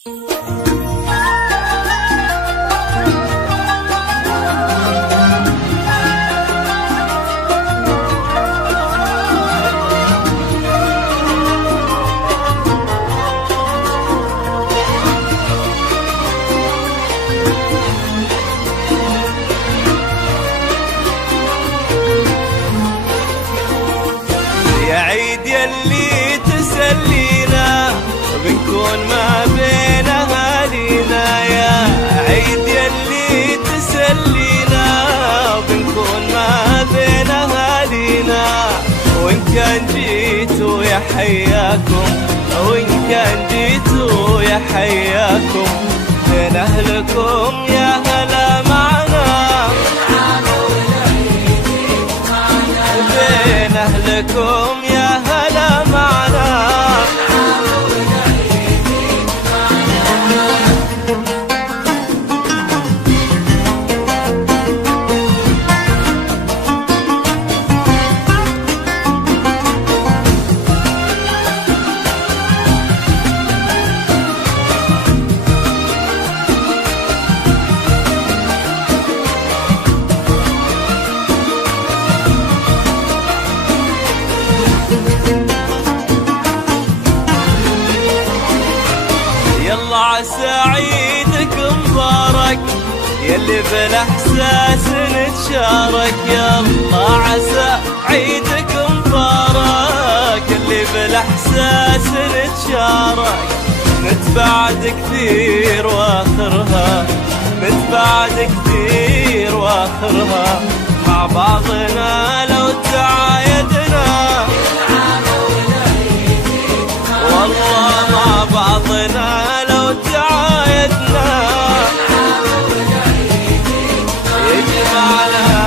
يا عيد يلي تسلينا بنكون ما بين أهالينا، يا عيد يلي تسلينا بنكون ما بين أهالينا. وإن كان جيتوا يا حياكم، وإن كان جيتوا يا حياكم، بين أهلكم يا هلا معنا، بين أهلكم يا هلا معنا. يلا عسى عيدك مبارك يلي بالاحساس نتشارك، يلا عسى عيدك مبارك يلي بالاحساس نتشارك. نتبعد كثير واخرها، نتبعد كثير واخرها، مع بعضنا لو تعايدنا، والله مع بعضنا لو تعايدنا يجمعنا.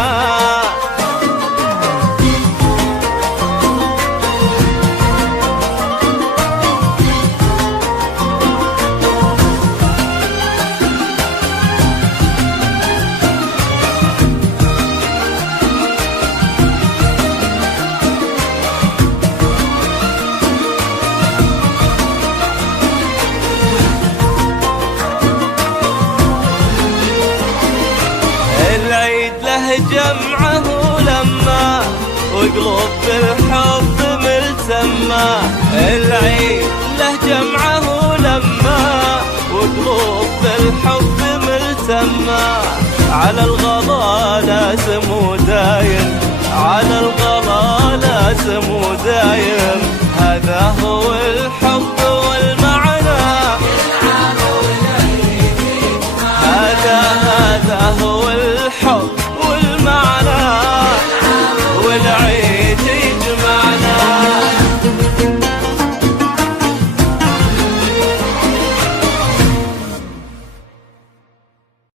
العيد له جمعه لما وقلوب بالحب ملتمة، العيد له جمعه لما وقلوب بالحب ملتمة. على الغلا لازم ودايم، على الغلا لازم ودايم، هذا هو الحب والمعنى، هذا هو